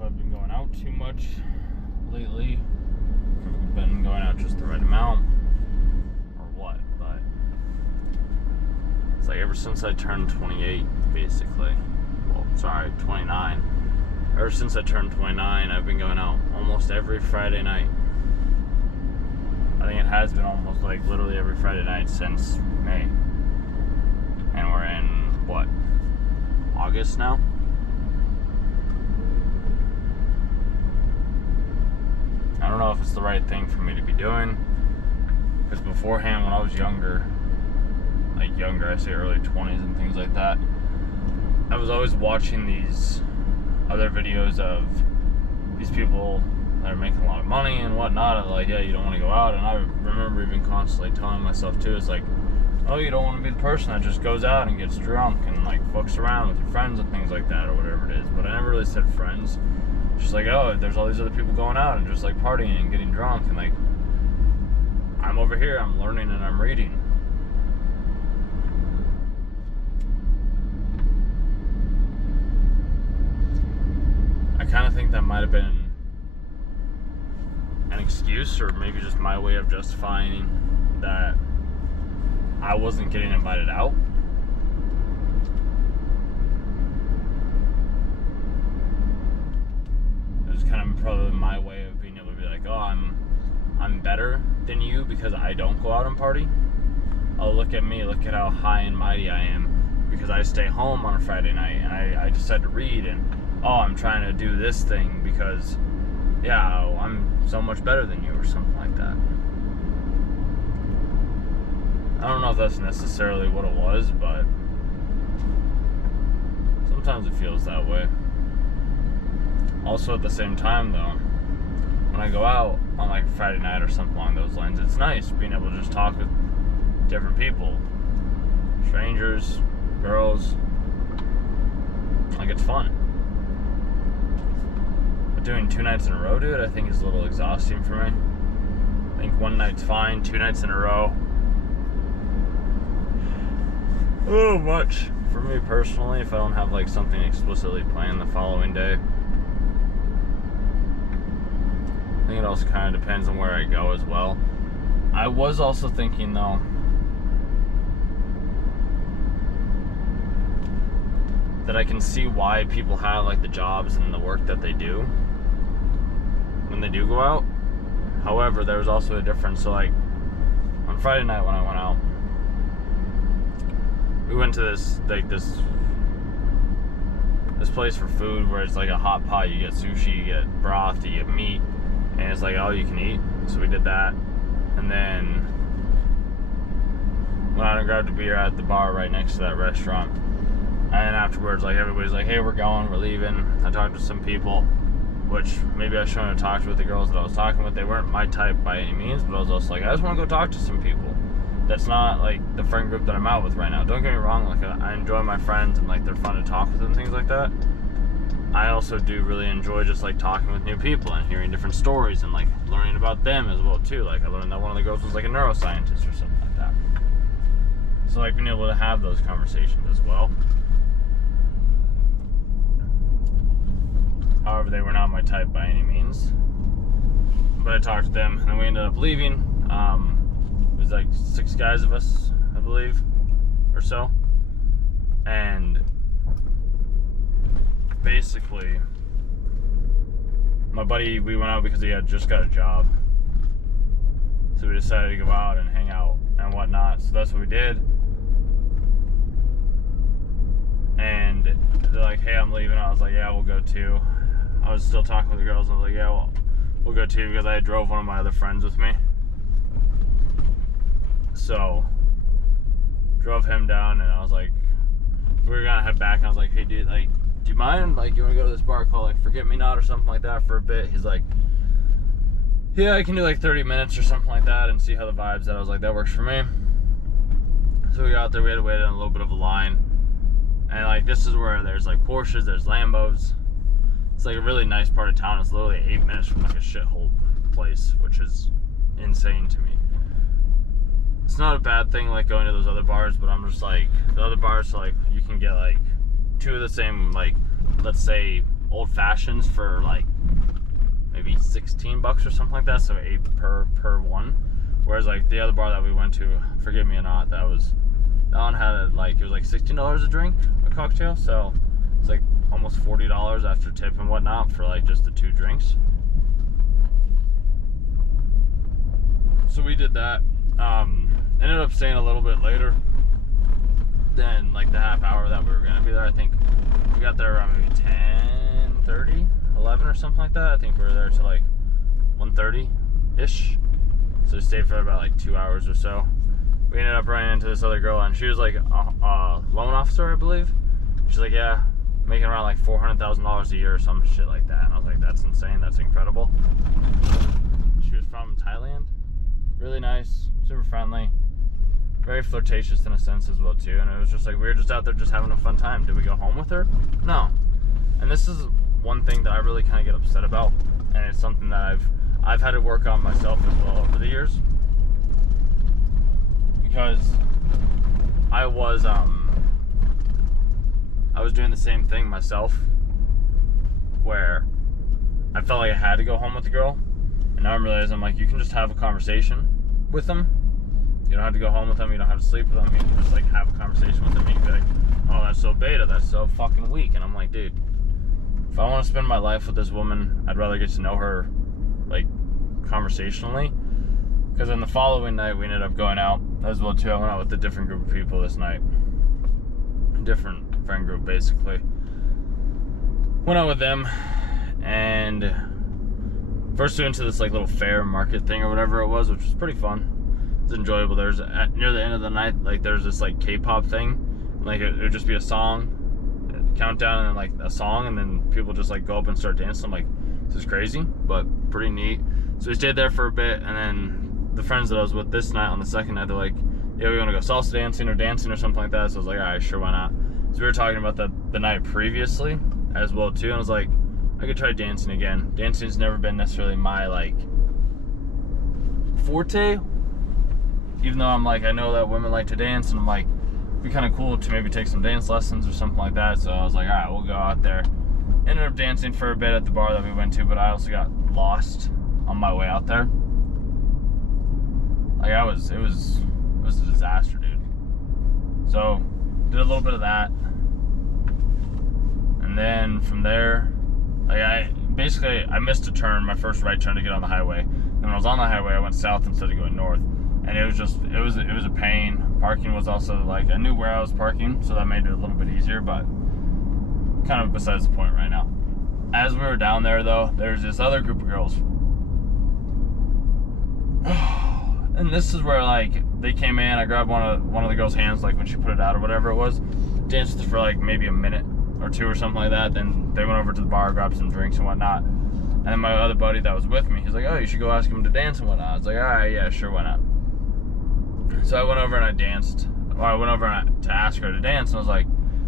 if I've been going out too much lately, if I've been going out just the right amount, or what, but it's like ever since I turned 28, basically. Well, sorry, 29. Ever since I turned 29, I've been going out almost every Friday night. I think it has been almost like literally every Friday night since May. And we're in, what, August now? I don't know if it's the right thing for me to be doing. Because beforehand, when I was younger, I say early 20s and things like that, I was always watching these other videos of these people that are making a lot of money and whatnot. I'm like, yeah, you don't want to go out. And I remember even constantly telling myself too, it's like, oh, you don't want to be the person that just goes out and gets drunk and like fucks around with your friends and things like that or whatever it is. But I never really said friends. Just like, oh, there's all these other people going out and just like partying and getting drunk, and like, I'm over here, I'm learning and I'm reading. I kind of think that might have been an excuse, or maybe just my way of justifying that I wasn't getting invited out. It was kind of probably my way of being able to be like, oh, I'm better than you because I don't go out and party. Oh, look at me, look at how high and mighty I am because I stay home on a Friday night and I decide to read, and oh, I'm trying to do this thing because, yeah, oh, I'm so much better than you or something like that. I don't know if that's necessarily what it was, but sometimes it feels that way. Also, at the same time, though, when I go out on like Friday night or something along those lines, it's nice being able to just talk with different people, strangers, girls. Like, it's fun. But doing 2 nights in a row, dude, I think is a little exhausting for me. I think one night's fine, 2 nights in a row, a little much for me personally if I don't have like something explicitly planned the following day. I think it also kind of depends on where I go as well. I was also thinking though that I can see why people have like the jobs and the work that they do when they do go out. However, there's also a difference. So like on Friday night when I went out, we went to this place for food where it's like a hot pot. You get sushi, you get broth, you get meat, and it's like all you can eat. So we did that, and then went out and grabbed a beer at the bar right next to that restaurant. And afterwards, like, everybody's like, hey, we're going, we're leaving. I talked to some people, which maybe I shouldn't have talked with the girls that I was talking with. They weren't my type by any means, but I was also like, I just want to go talk to some people. That's not like the friend group that I'm out with right now. Don't get me wrong, like, I enjoy my friends and like they're fun to talk with and things like that. I also do really enjoy just like talking with new people and hearing different stories and like learning about them as well too. Like, I learned that one of the girls was like a neuroscientist or something like that. So like being able to have those conversations as well. However, they were not my type by any means. But I talked to them, and then we ended up leaving. It was like 6 guys of us, I believe, or so. And basically, my buddy, we went out because he had just got a job. So we decided to go out and hang out and whatnot. So that's what we did. And they're like, hey, I'm leaving. I was like, yeah, we'll go too. I was still talking with the girls, and I was like, yeah, well, we'll go too, because I drove one of my other friends with me. So, drove him down, and I was like, we were gonna head back, and I was like, hey, dude, like, do you mind? Like, you wanna go to this bar called, like, Forget Me Not or something like that for a bit? He's like, yeah, I can do, like, 30 minutes or something like that and see how the vibe's at. I was like, that works for me. So we got out there, we had to wait in a little bit of a line. And, like, this is where there's, like, Porsches, there's Lambos. It's like a really nice part of town. It's literally 8 minutes from like a shithole place, which is insane to me. It's not a bad thing like going to those other bars, but I'm just like, the other bars, like, you can get like 2 of the same, like, let's say old fashions for like maybe $16 or something like that, so 8 per one. Whereas like the other bar that we went to, forgive me or not, that one had it was like $16 a drink, a cocktail, so it's like almost $40 after tip and whatnot for like just the 2 drinks. So we did that. Ended up staying a little bit later than like the half hour that we were gonna be there. I think we got there around maybe 10:30, 11 or something like that. I think we were there till like 1:30-ish. So we stayed for about like 2 hours or so. We ended up running into this other girl, and she was like a loan officer, I believe. She's like, yeah, making around like $400,000 a year or some shit like that. And I was like, that's insane, that's incredible. She was from Thailand. Really nice, super friendly, very flirtatious in a sense as well too. And it was just like, we were just out there just having a fun time. Did we go home with her? No. And this is one thing that I really kind of get upset about, and it's something that I've had to work on myself as well over the years, because I was doing the same thing myself, where I felt like I had to go home with the girl, and now I'm realizing, I'm like, you can just have a conversation with them. You don't have to go home with them, you don't have to sleep with them, you can just like have a conversation with them. You can be like, oh, that's so beta, that's so fucking weak. And I'm like, dude, if I want to spend my life with this woman, I'd rather get to know her like conversationally. Because then the following night we ended up going out as well too. I went out with a different group of people this night, a different friend group basically. Went out with them, and first we went to this like little fair market thing or whatever it was, which was pretty fun. It's enjoyable. There's near the end of the night, like there's this like K-pop thing, like it would just be a song, countdown, and then like a song, and then people just like go up and start dancing. I'm like, this is crazy, but pretty neat. So we stayed there for a bit, and then the friends that I was with this night, on the second night, they're like, yeah, we want to go salsa dancing or something like that. So I was like, all right, sure, why not? So we were talking about the night previously as well too, and I was like, I could try dancing again. Dancing's never been necessarily my like forte, even though I'm like, I know that women like to dance, and I'm like, it'd be kind of cool to maybe take some dance lessons or something like that. So I was like, all right, we'll go out there. Ended up dancing for a bit at the bar that we went to, but I also got lost on my way out there. Like it was a disaster, dude. So did a little bit of that, and then from there, like I missed a turn, my first right turn to get on the highway. And when I was on the highway, I went south instead of going north, and it was a pain. Parking was also like, I knew where I was parking, so that made it a little bit easier, but kind of besides the point right now. As we were down there though, there's this other group of girls. And this is where like they came in, I grabbed one of the girls' hands like when she put it out or whatever it was, danced for like maybe a minute or two or something like that. Then they went over to the bar, grabbed some drinks and whatnot. And then my other buddy that was with me, he's like, oh, you should go ask him to dance and whatnot. I was like, all right, yeah, sure, why not? So I went over and I danced. Well, I went over to ask her to dance, and I was like,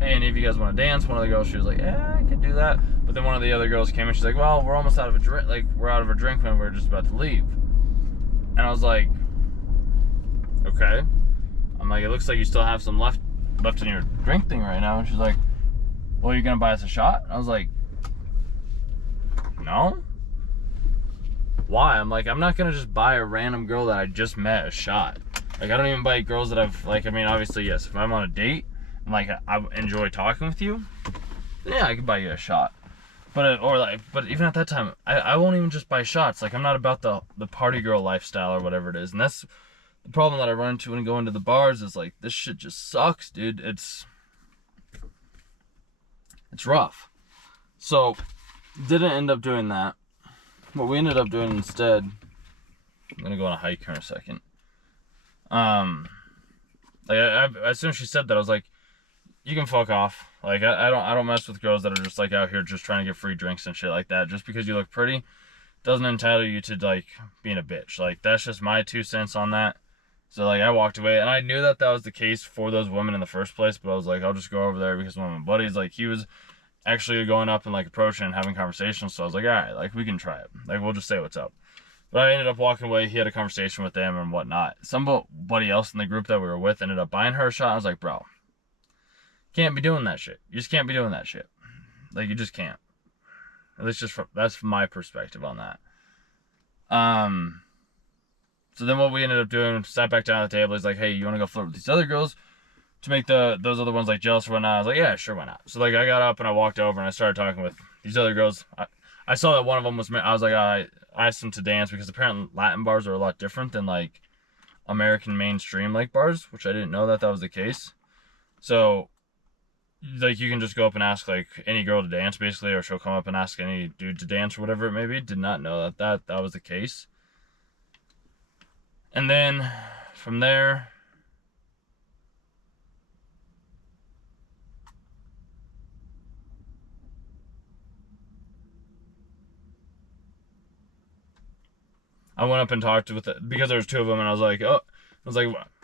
hey, any of you guys want to dance? One of the girls, she was like, yeah, I could do that. But then one of the other girls came in, she's like, well, we're almost out of a drink. Like, we're out of a drink when we're just about to leave. And I was like, okay. I'm like, it looks like you still have some left in your drink thing right now. And she's like, well, you're gonna buy us a shot? I was like, no. Why? I'm like, I'm not gonna just buy a random girl that I just met a shot. Like, I don't even buy girls that I've, like, I mean, obviously, yes, if I'm on a date and like I enjoy talking with you, yeah, I could buy you a shot. But but even at that time, I won't even just buy shots. Like, I'm not about the party girl lifestyle or whatever it is. And that's the problem that I run into when I go into the bars, is like, this shit just sucks, dude. It's rough. So didn't end up doing that. What we ended up doing instead, I'm gonna go on a hike here in a second. Like as soon as she said that, I was like, you can fuck off. Like, I don't mess with girls that are just like out here just trying to get free drinks and shit like that. Just because you look pretty doesn't entitle you to like being a bitch. Like, that's just my 2 cents on that. So like, I walked away, and I knew that was the case for those women in the first place, but I was like, I'll just go over there because one of my buddies, like, he was actually going up and like approaching and having conversations. So I was like, all right, like, we can try it. Like, we'll just say what's up. But I ended up walking away. He had a conversation with them and whatnot. Somebody else in the group that we were with ended up buying her a shot. I was like, bro, can't be doing that shit. You just can't be doing that shit. Like, you just can't. At least that's my perspective on that. So then what we ended up doing, sat back down at the table. He's like, hey, you want to go flirt with these other girls to make those other ones like jealous or whatnot? I was like, yeah, sure, why not? So like I got up and I walked over and I started talking with these other girls. I saw that one of them was, I was like, I asked them to dance because apparently Latin bars are a lot different than like American mainstream like bars, which I didn't know that was the case. So like you can just go up and ask like any girl to dance basically, or she'll come up and ask any dude to dance or whatever it may be. Did not know that was the case. And then from there, I went up and talked with it because there was two of them, and I was like,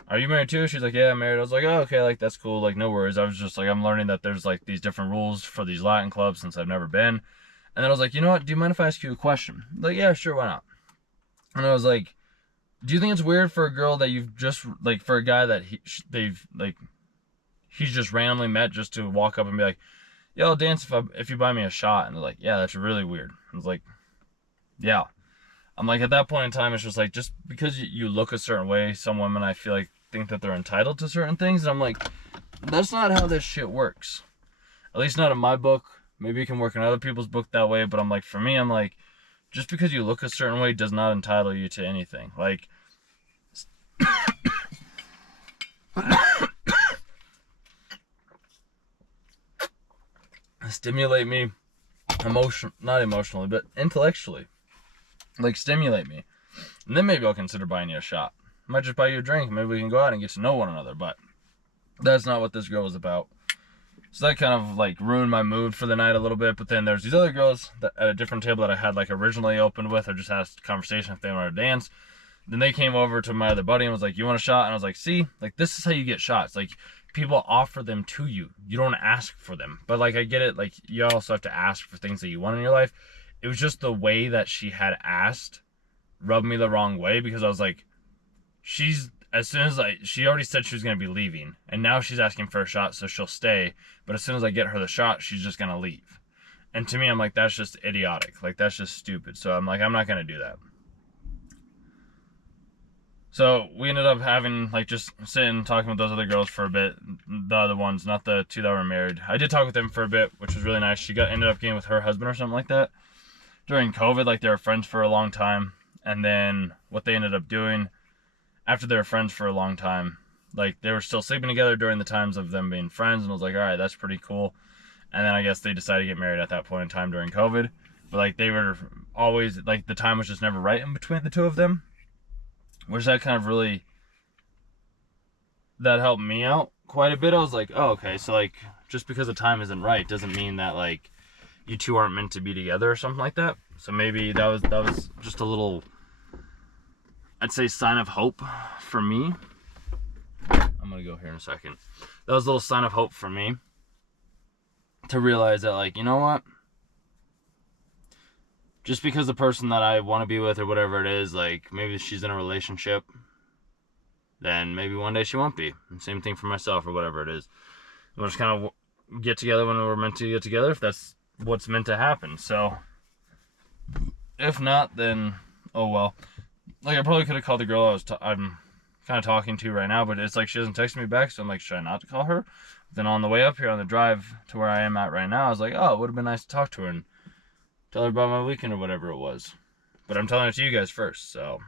are you married too? She's like, yeah, I'm married. I was like, oh, okay, like that's cool, like no worries. I was just like, I'm learning that there's like these different rules for these Latin clubs since I've never been. And then I was like, you know what? Do you mind if I ask you a question? Like, yeah, sure, why not? And I was like, do you think it's weird for a girl that you've just like for a guy that he's just randomly met just to walk up and be like, yeah, I'll dance if you buy me a shot? And they're like, yeah, that's really weird. I was like, yeah. I'm like, at that point in time, it's just like, just because you look a certain way, some women I feel like think that they're entitled to certain things. And I'm like, that's not how this shit works. At least not in my book. Maybe it can work in other people's book that way. But I'm like, for me, I'm like, just because you look a certain way does not entitle you to anything. Like, stimulate me not emotionally, but intellectually. Like, stimulate me. And then maybe I'll consider buying you a shot. I might just buy you a drink. Maybe we can go out and get to know one another. But that's not what this girl was about. So that kind of like ruined my mood for the night a little bit. But then there's these other girls at a different table that I had like originally opened with, or just had a conversation if they wanted to dance. Then they came over to my other buddy and was like, you want a shot? And I was like, see, like this is how you get shots. Like people offer them to you. You don't ask for them. But like I get it. Like you also have to ask for things that you want in your life. It was just the way that she had asked rubbed me the wrong way, because I was like, she already said she was going to be leaving, and now she's asking for a shot, so she'll stay. But as soon as I get her the shot, she's just going to leave. And to me, I'm like, that's just idiotic. Like, that's just stupid. So I'm like, I'm not going to do that. So we ended up having, like, just sitting, talking with those other girls for a bit. The other ones, not the two that were married. I did talk with them for a bit, which was really nice. She ended up getting with her husband or something like that during COVID. Like, they were friends for a long time. And then what they ended up doing after they were friends for a long time, like they were still sleeping together during the times of them being friends. And I was like, all right, that's pretty cool. And then I guess they decided to get married at that point in time during COVID. But like they were always, like the time was just never right in between the two of them. Which that kind of really, that helped me out quite a bit. I was like, oh, okay. So like just because the time isn't right doesn't mean that like you two aren't meant to be together or something like that. So maybe that was just a little, I'd say, sign of hope for me. I'm gonna go here in a second. That was a little sign of hope for me to realize that, like, you know what? Just because the person that I want to be with or whatever it is, like, maybe she's in a relationship, then maybe one day she won't be. And same thing for myself or whatever it is. We'll just kind of get together when we're meant to get together, if that's what's meant to happen. So if not, then oh well. Like I probably could have called the girl I'm kind of talking to right now, but it's like she doesn't text me back, so I'm like, should I not call her? Then on the way up here on the drive to where I am at right now, I was like, oh, it would have been nice to talk to her and tell her about my weekend or whatever it was. But I'm telling it to you guys first, so,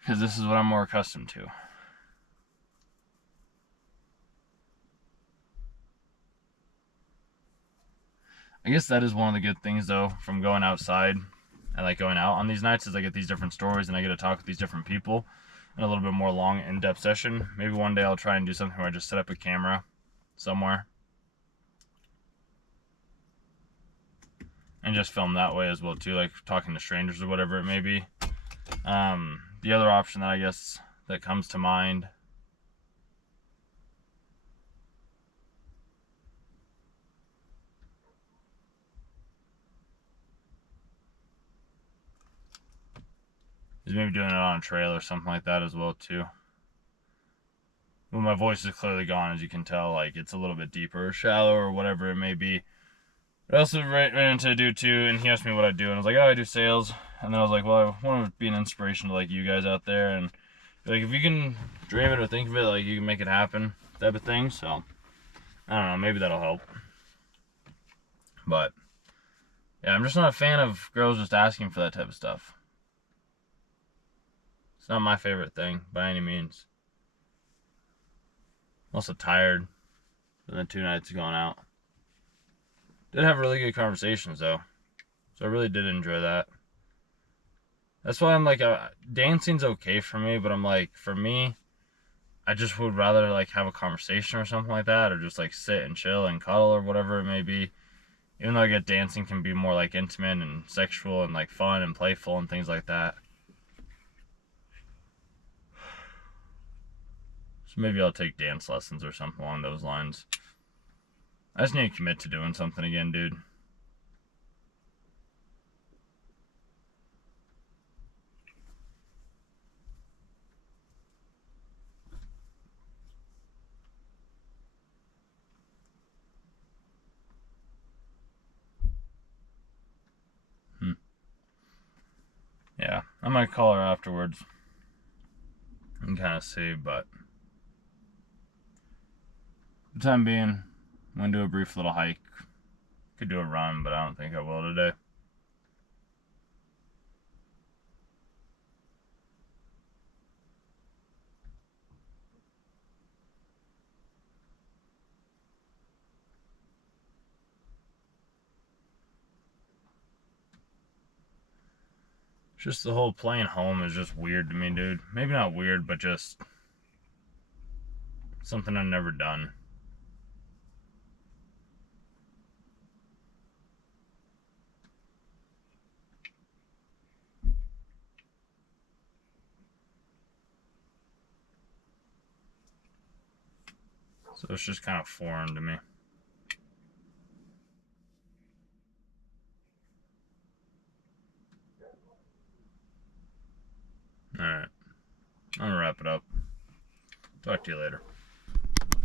because this is what I'm more accustomed to. I guess that is one of the good things, though, from going outside and like going out on these nights, is I get these different stories and I get to talk with these different people in a little bit more long, in-depth session. Maybe one day I'll try and do something where I just set up a camera somewhere and just film that way as well too, like talking to strangers or whatever it may be. The other option that I guess that comes to mind is maybe doing it on a trail or something like that as well too. Well, my voice is clearly gone, as you can tell. Like, it's a little bit deeper or shallow or whatever it may be. But I also ran into a dude too, and he asked me what I do, and I was like, oh, I do sales. And then I was like, well, I want to be an inspiration to like you guys out there, and like if you can dream it or think of it, like you can make it happen, type of thing. So I don't know, maybe that'll help. But yeah, I'm just not a fan of girls just asking for that type of stuff. It's not my favorite thing by any means. I'm also tired from the 2 nights going out. Did have really good conversations though, so I really did enjoy that. That's why I'm like, dancing's okay for me, but I'm like, for me, I just would rather like have a conversation or something like that, or just like sit and chill and cuddle or whatever it may be. Even though I get dancing can be more like intimate and sexual and like fun and playful and things like that. So maybe I'll take dance lessons or something along those lines. I just need to commit to doing something again, dude. Yeah, I might call her afterwards and kind of see, but for the time being, I'm going to do a brief little hike. Could do a run, but I don't think I will today. Just the whole playing home is just weird to me, dude. Maybe not weird, but just something I've never done. So it's just kind of foreign to me. Alright. I'm gonna wrap it up. Talk to you later.